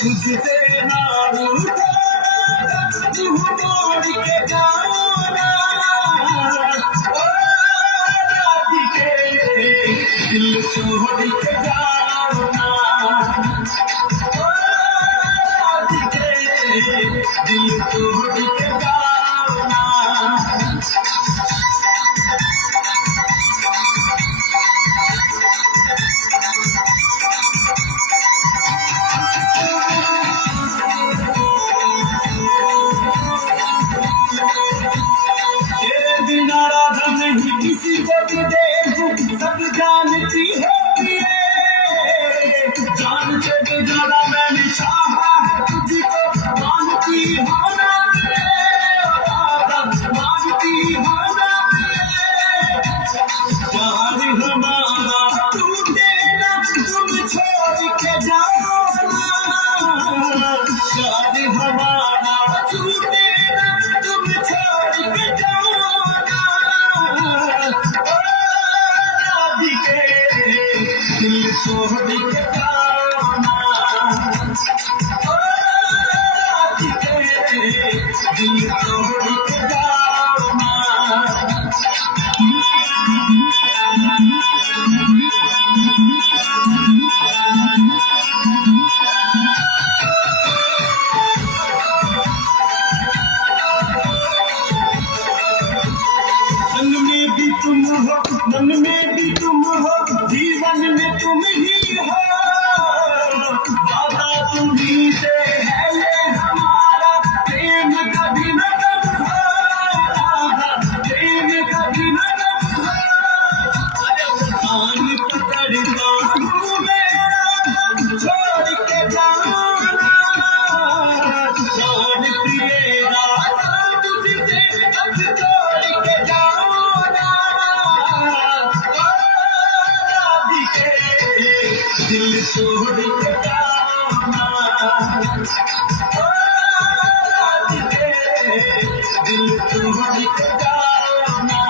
तुझसे ना रूठा तू मोड़ के जाना ओ राधिके दिल छोड़ के जाना ओ राधिके दिल छोड़ के जाना राधा नहीं किसी को भी देखूं सब जानती होती है जान से भी ज्यादा मैंने चाहा है तुझको मानती हो ना राधा मानती हो ना प्यार हमारा टूटे ना तुम छोड़ के जाओ ना प्यार हमारा टूटे ना तुम छोड़ के जाओ दिल छोड़ के जाना ओ राधिके दिल छोड़ के जाना संग में भी तुम हो मन में भी तुम हो जीवन में तुम ही हो वादा तुम्ही से है ये हमारा प्रेम कभी न कम हो प्रेम कभी न कम हो कान पकड़ता हूँ मेरा छोड़ के जाना जान प्रिय राधा तुझसे अब छोड़ के जाना दिल छोड़ के जाना ओ राधिके दिल छोड़ के जाना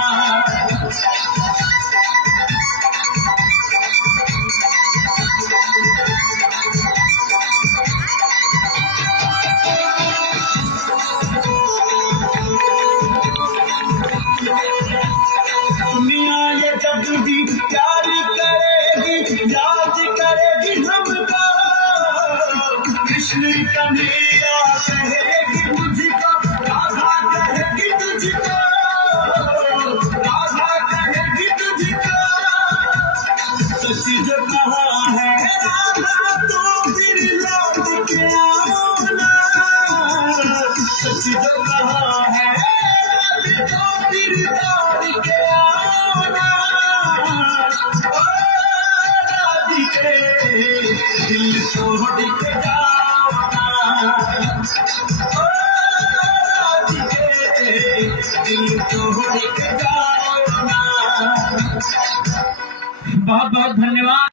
दुनिया ये जब भी प्यार करेगी याद करेगी हमको कृष्ण कन्हैया कहेगी मुझको राधा कहेगी तुझको राधा कहेगी तुझको सच जो कहा है राधा तो फिर लौट के आओ ना सच जो कहा है राधा तो फिर लौट के आओ ना ओ राधिके दिल छोड़ के जाना ओ राधिके दिल छोड़ के जाना। बहुत बहुत धन्यवाद।